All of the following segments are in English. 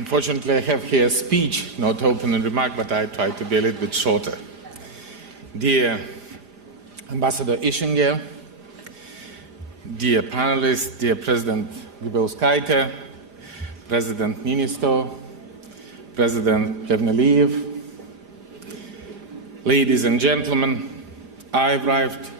Unfortunately, I have here a speech, not opening remark, but I try to be a little bit shorter. Dear Ambassador Ischinger, dear panelists, dear President Grybauskaitė, President Niinistö, President Plevneliev, ladies and gentlemen, I arrived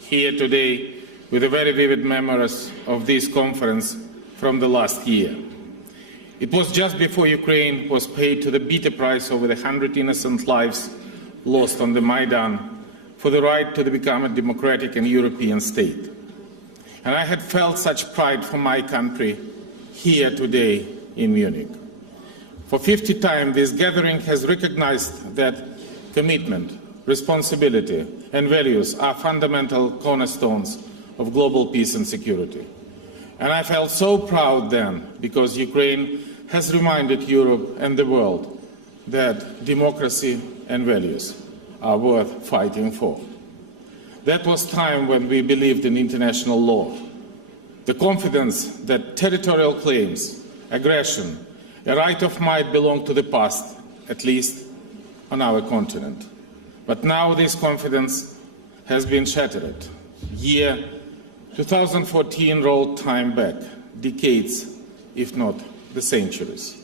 here today with a very vivid memories of this conference from the last year. It was just before Ukraine was paid to the bitter price over the 100 innocent lives lost on the Maidan for the right to become a democratic and European state. And I had felt such pride for my country here today in Munich. For 50 times, this gathering has recognized that commitment, responsibility, and values are fundamental cornerstones of global peace and security. And I felt so proud then, because Ukraine has reminded Europe and the world that democracy and values are worth fighting for. That was time when we believed in international law, the confidence that territorial claims, aggression, a right of might belong to the past, at least on our continent. But now this confidence has been shattered. Year 2014 rolled time back, decades, if not the centuries.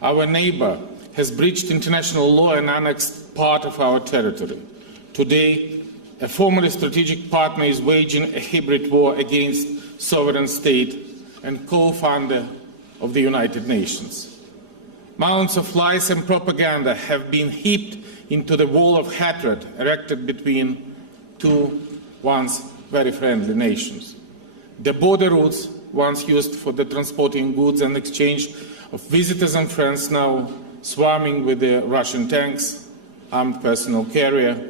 Our neighbor has breached international law and annexed part of our territory. Today, a formerly strategic partner is waging a hybrid war against sovereign state and co-founder of the United Nations. Mounds of lies and propaganda have been heaped into the wall of hatred erected between two once very friendly nations. The border routes, once used for the transporting goods and exchange of visitors and friends, now swarming with the Russian tanks, armed personnel carrier,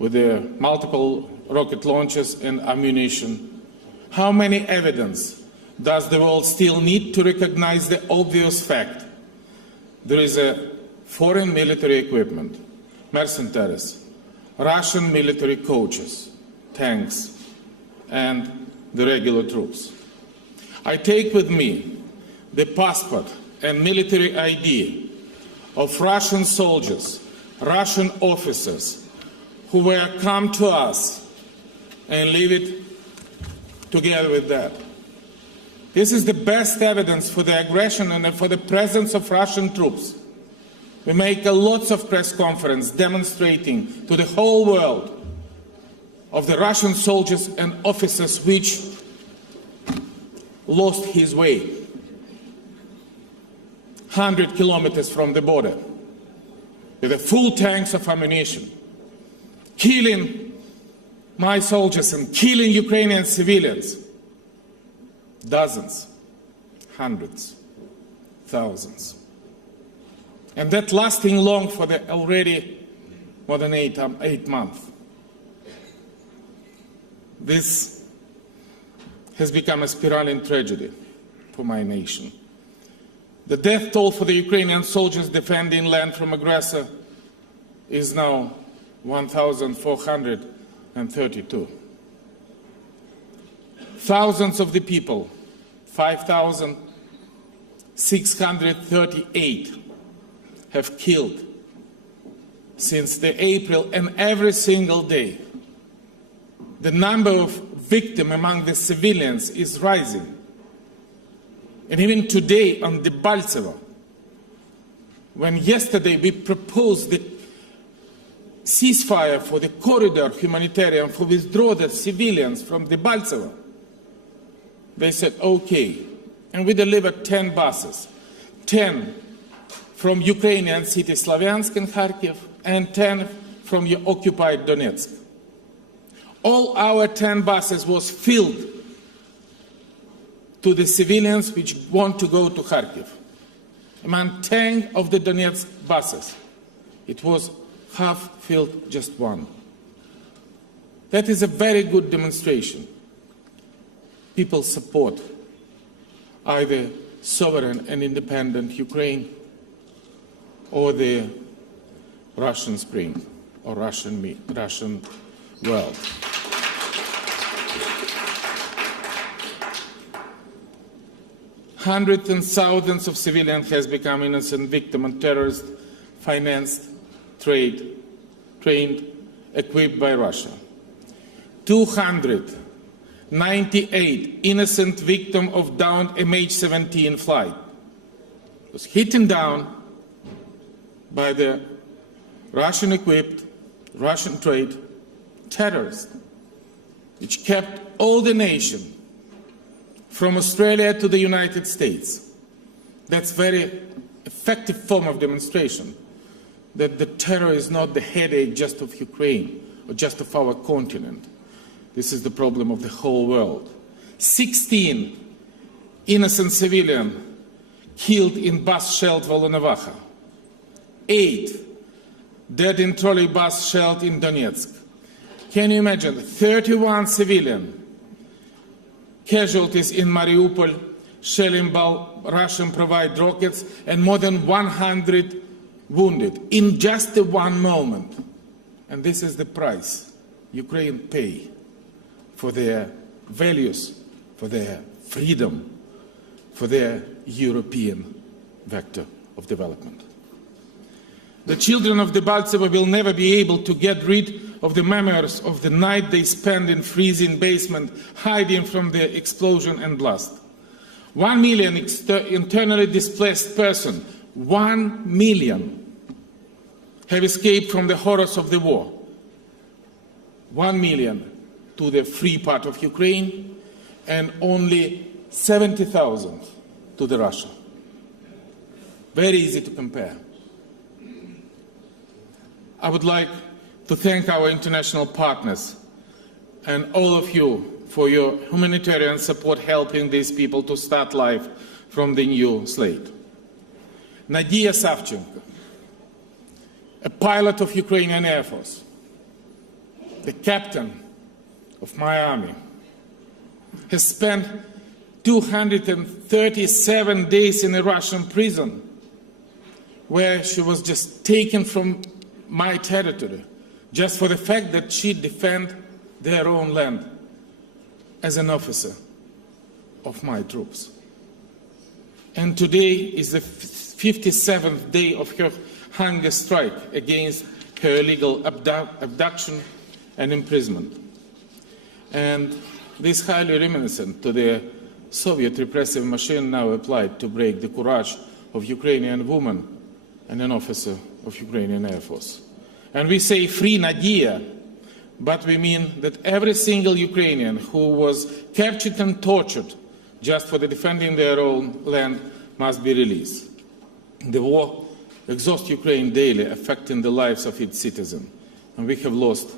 with the multiple rocket launchers and ammunition. How many evidence does the world still need to recognize the obvious fact? There is a foreign military equipment, mercenaries, Russian military coaches, tanks, and the regular troops. I take with me the passport and military ID of Russian soldiers, Russian officers who were come to us and leave it together with that. This is the best evidence for the aggression and for the presence of Russian troops. We make lots of press conferences demonstrating to the whole world of the Russian soldiers and officers which lost his way 100 kilometers from the border with the full tanks of ammunition, killing my soldiers and killing Ukrainian civilians. Dozens, hundreds, thousands. And that lasting long for the already more than 8 months. This has become a spiraling tragedy for my nation. The death toll for the Ukrainian soldiers defending land from aggressor is now 1,432. Thousands of the people, 5,638, have killed since the April, and every single day the number of victims among the civilians is rising. And even today on Debaltseve, when yesterday we proposed the ceasefire for the corridor humanitarian for withdraw the civilians from Debaltseve, they said, okay. And we delivered 10 buses, 10 from Ukrainian city Slavyansk and Kharkiv, and 10 from the occupied Donetsk. All our 10 buses was filled to the civilians which want to go to Kharkiv. Among 10 of the Donetsk buses, it was half filled, just one. That is a very good demonstration. People support either sovereign and independent Ukraine or the Russian Spring or Russian world. Hundreds and thousands of civilians has become innocent victims of terrorist financed trade, trained, equipped by Russia. 298 innocent victims of downed MH17 flight was hidden down by the Russian-equipped, Russian-trained terrorists, which kept all the nation from Australia to the United States. That's very effective form of demonstration that the terror is not the headache just of Ukraine or just of our continent. This is the problem of the whole world. 16 innocent civilians killed in bus shelter Volnovakha. 8 dead in trolley bus shelter in Donetsk. Can you imagine? 31 civilian casualties in Mariupol, shelling by Russian provide rockets, and more than 100 wounded in just one moment. And this is the price Ukraine pay for their values, for their freedom, for their European vector of development. The children of Debaltseve will never be able to get rid of the memories of the night they spent in freezing basement, hiding from the explosion and blast. 1 million internally displaced persons, 1 million, have escaped from the horrors of the war. 1 million to the free part of Ukraine, and only 70,000 to the Russia. Very easy to compare. I would like to thank our international partners and all of you for your humanitarian support helping these people to start life from the new slate. Nadia Savchenko, a pilot of Ukrainian Air Force, the captain of my army, has spent 237 days in a Russian prison where she was just taken from my territory just for the fact that she defended their own land as an officer of my troops. And today is the 57th day of her hunger strike against her illegal abduction and imprisonment. And this is highly reminiscent to the Soviet repressive machine now applied to break the courage of Ukrainian woman and an officer of Ukrainian Air Force. And we say free Nadia, but we mean that every single Ukrainian who was captured and tortured just for defending their own land must be released. The war exhausts Ukraine daily, affecting the lives of its citizens, and we have lost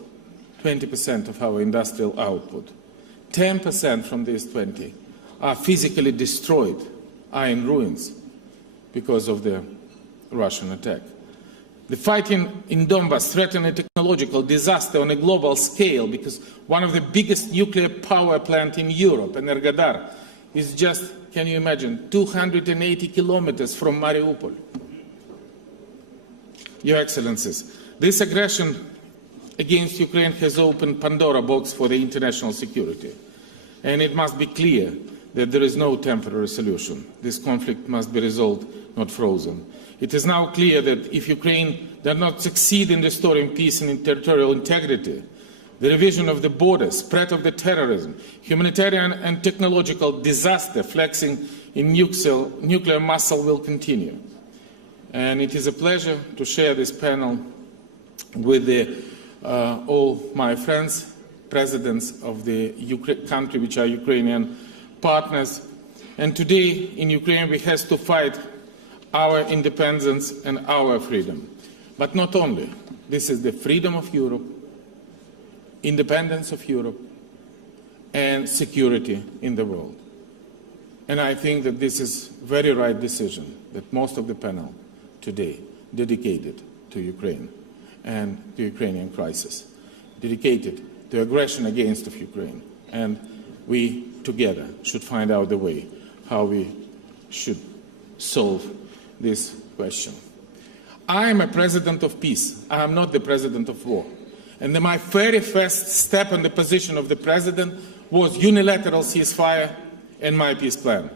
20% of our industrial output. 10% from these 20 are physically destroyed, are in ruins because of the Russian attack. The fighting in Donbass threatens a technological disaster on a global scale because one of the biggest nuclear power plants in Europe, Energodar, is just, can you imagine, 280 kilometers from Mariupol. Your Excellencies, this aggression against Ukraine has opened Pandora box for the international security. And it must be clear that there is no temporary solution. This conflict must be resolved, not frozen. It is now clear that if Ukraine does not succeed in restoring peace and territorial integrity, the revision of the borders, spread of the terrorism, humanitarian and technological disaster flexing in nuclear muscle will continue. And it is a pleasure to share this panel with all my friends, presidents of the country which are Ukrainian partners. And today in Ukraine we have to fight our independence and our freedom. But not only. This is the freedom of Europe, independence of Europe, and security in the world. And I think that this is a very right decision that most of the panel today dedicated to Ukraine and the Ukrainian crisis, dedicated to aggression against of Ukraine. And we together should find out the way how we should solve this question. I am a president of peace. I am not the president of war. And my very first step in the position of the president was unilateral ceasefire and my peace plan.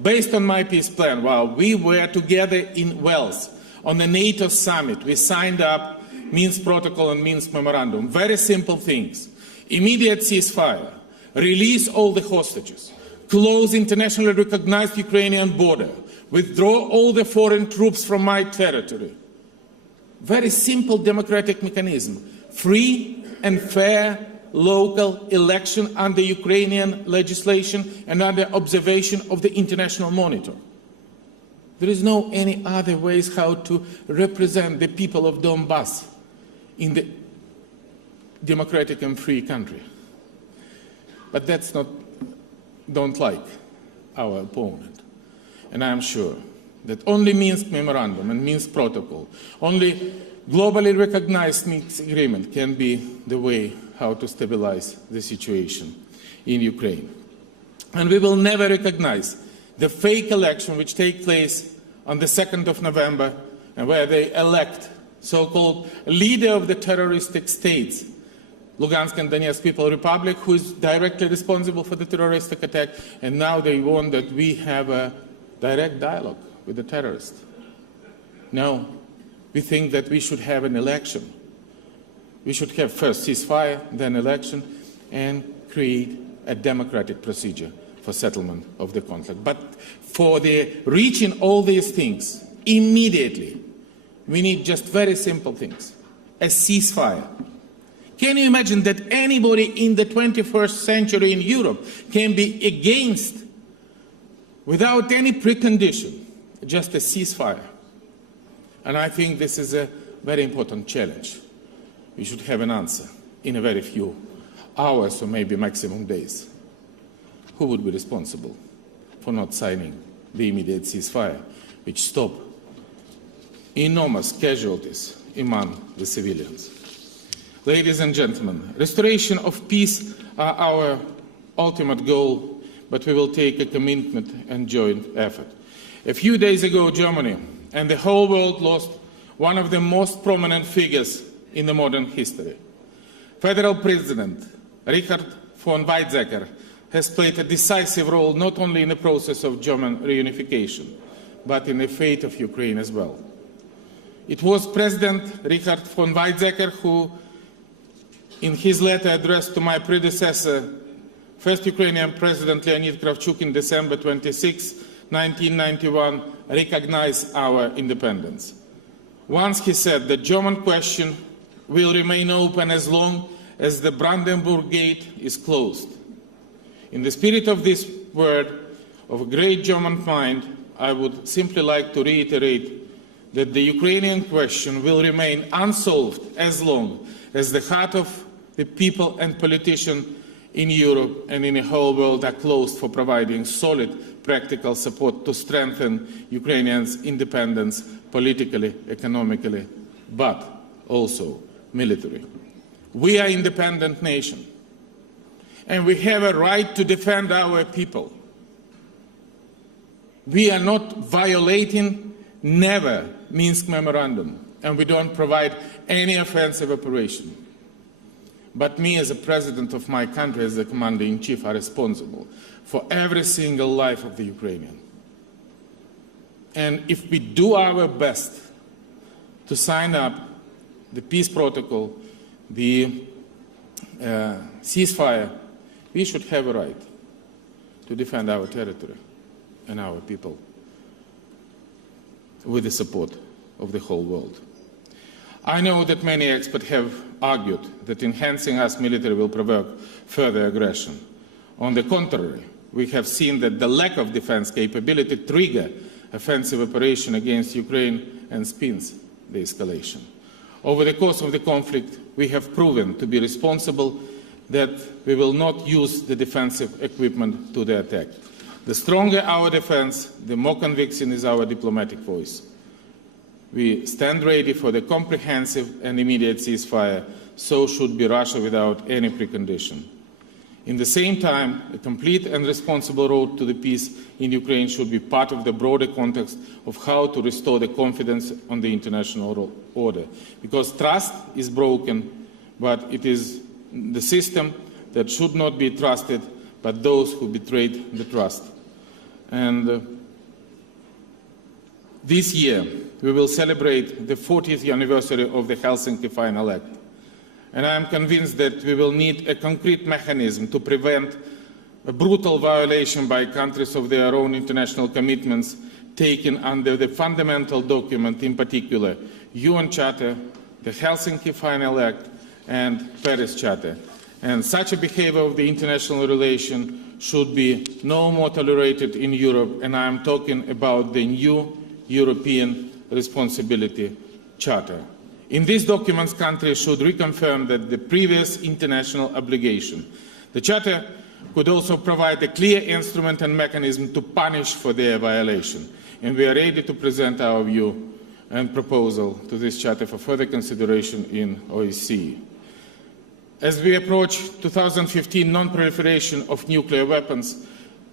Based on my peace plan, while we were together in Wales on the NATO summit, we signed up Minsk Protocol and Minsk Memorandum. Very simple things. Immediate ceasefire, release all the hostages, close internationally recognized Ukrainian border, withdraw all the foreign troops from my territory. Very simple democratic mechanism. Free and fair local election under Ukrainian legislation and under observation of the international monitor. There is no any other ways how to represent the people of Donbass in the democratic and free country. But that's not, don't like our opponent. And I'm sure that only Minsk Memorandum and Minsk Protocol, only globally recognized Minsk Agreement can be the way how to stabilize the situation in Ukraine. And we will never recognize the fake election which takes place on the 2nd of November and where they elect so-called leader of the terroristic states, Lugansk and Donetsk People Republic, who is directly responsible for the terroristic attack, and now they want that we have a direct dialogue with the terrorists. No, we think that we should have an election. We should have first ceasefire, then election, and create a democratic procedure for settlement of the conflict. But for the reaching all these things immediately, we need just very simple things. A ceasefire. Can you imagine that anybody in the 21st century in Europe can be against, without any precondition, just a ceasefire? And I think this is a very important challenge. We should have an answer in a very few hours or maybe maximum days. Who would be responsible for not signing the immediate ceasefire, which stopped enormous casualties among the civilians? Ladies and gentlemen, restoration of peace are our ultimate goal, but we will take a commitment and joint effort. A few days ago, Germany and the whole world lost one of the most prominent figures in the modern history. Federal President Richard von Weizsäcker has played a decisive role not only in the process of German reunification, but in the fate of Ukraine as well. It was President Richard von Weizsäcker who, in his letter addressed to my predecessor, first Ukrainian President Leonid Kravchuk in December 26, 1991, recognized our independence. Once he said the German question will remain open as long as the Brandenburg Gate is closed. In the spirit of this word of a great German mind, I would simply like to reiterate that the Ukrainian question will remain unsolved as long as the heart of the people and politicians in Europe and in the whole world are closed for providing solid practical support to strengthen Ukrainians' independence politically, economically, but also militarily. We are an independent nation, and we have a right to defend our people. We are not violating never Minsk Memorandum, and we don't provide any offensive operation. But me, as a president of my country, as the commander-in-chief, are responsible for every single life of the Ukrainian. And if we do our best to sign up the peace protocol, the ceasefire, we should have a right to defend our territory and our people with the support of the whole world. I know that many experts have argued that enhancing us military will provoke further aggression. On the contrary, we have seen that the lack of defense capability trigger offensive operation against Ukraine and spins the escalation. Over the course of the conflict, we have proven to be responsible, that we will not use the defensive equipment to the attack. The stronger our defense, the more convincing is our diplomatic voice. We stand ready for the comprehensive and immediate ceasefire, so should be Russia without any precondition. In the same time, a complete and responsible road to the peace in Ukraine should be part of the broader context of how to restore the confidence on the international order. Because trust is broken, but it is the system that should not be trusted, but those who betrayed the trust. And this year, we will celebrate the 40th anniversary of the Helsinki Final Act. And I am convinced that we will need a concrete mechanism to prevent a brutal violation by countries of their own international commitments taken under the fundamental document, in particular, UN Charter, the Helsinki Final Act, and Paris Charter. And such a behavior of the international relation should be no more tolerated in Europe, and I am talking about the new European Responsibility Charter. In these documents, countries should reconfirm that the previous international obligation. The Charter could also provide a clear instrument and mechanism to punish for their violation. And we are ready to present our view and proposal to this Charter for further consideration in OSCE. As we approach 2015 non-proliferation of nuclear weapons,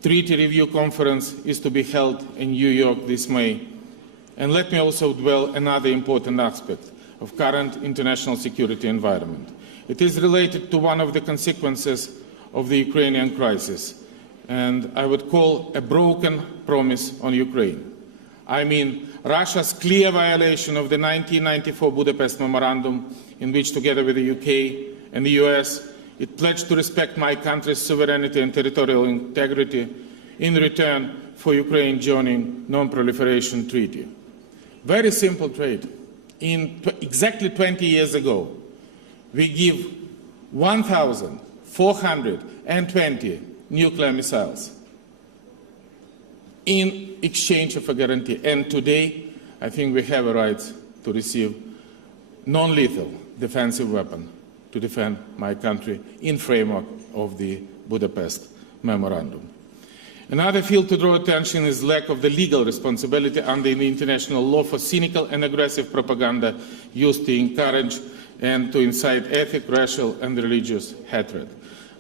Treaty Review Conference is to be held in New York this May. And let me also dwell on another important aspect of current international security environment. It is related to one of the consequences of the Ukrainian crisis, and I would call a broken promise on Ukraine. I mean Russia's clear violation of the 1994 Budapest Memorandum, in which, together with the UK and the US, it pledged to respect my country's sovereignty and territorial integrity in return for Ukraine joining non-proliferation treaty. Very simple trade. Exactly 20 years ago, we give 1,420 nuclear missiles in exchange of a guarantee. And today, I think we have a right to receive non-lethal defensive weapon to defend my country in framework of the Budapest Memorandum. Another field to draw attention is lack of the legal responsibility under the international law for cynical and aggressive propaganda used to encourage and to incite ethnic, racial, and religious hatred.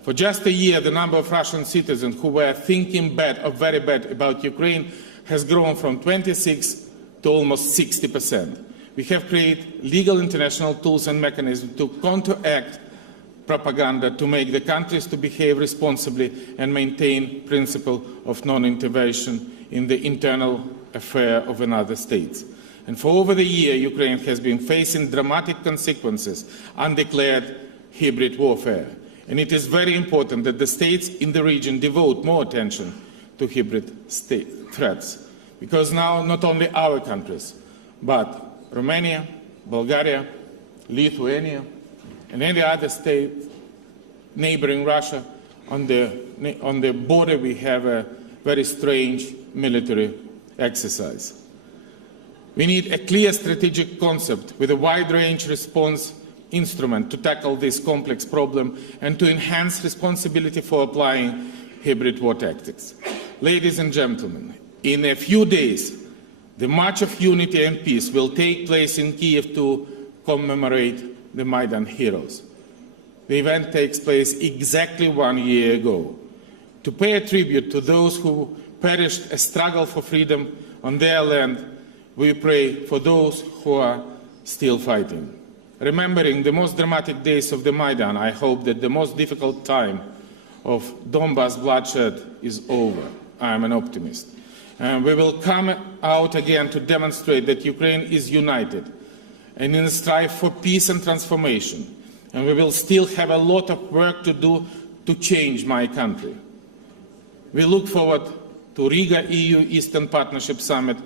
For just a year, the number of Russian citizens who were thinking bad or very bad about Ukraine has grown from 26 to almost 60%. We have created legal international tools and mechanisms to counteract propaganda, to make the countries to behave responsibly and maintain principle of non-intervention in the internal affair of another state. And for over the year, Ukraine has been facing dramatic consequences, undeclared hybrid warfare. And it is very important that the states in the region devote more attention to hybrid threats. Because now not only our countries, but Romania, Bulgaria, Lithuania, and any other state neighboring Russia, on the border we have a very strange military exercise. We need a clear strategic concept with a wide-range response instrument to tackle this complex problem and to enhance responsibility for applying hybrid war tactics. Ladies and gentlemen, in a few days, the March of Unity and Peace will take place in Kiev to commemorate the Maidan heroes. The event takes place exactly 1 year ago. To pay a tribute to those who perished a struggle for freedom on their land, we pray for those who are still fighting. Remembering the most dramatic days of the Maidan, I hope that the most difficult time of Donbass bloodshed is over. I am an optimist. And we will come out again to demonstrate that Ukraine is united and in a strive for peace and transformation. And we will still have a lot of work to do to change my country. We look forward to Riga EU Eastern Partnership Summit,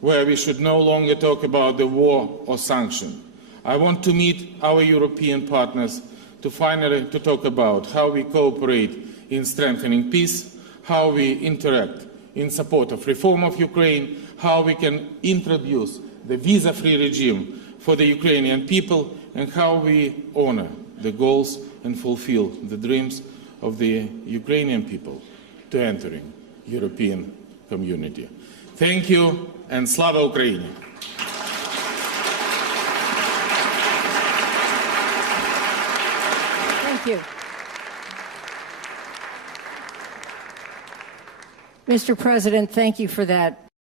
where we should no longer talk about the war or sanction. I want to meet our European partners to finally talk about how we cooperate in strengthening peace, how we interact in support of reform of Ukraine, how we can introduce the visa-free regime for the Ukrainian people, and how we honor the goals and fulfill the dreams of the Ukrainian people to entering European community. Thank you, and Slava Ukraini! Thank you. Mr. President, thank you for that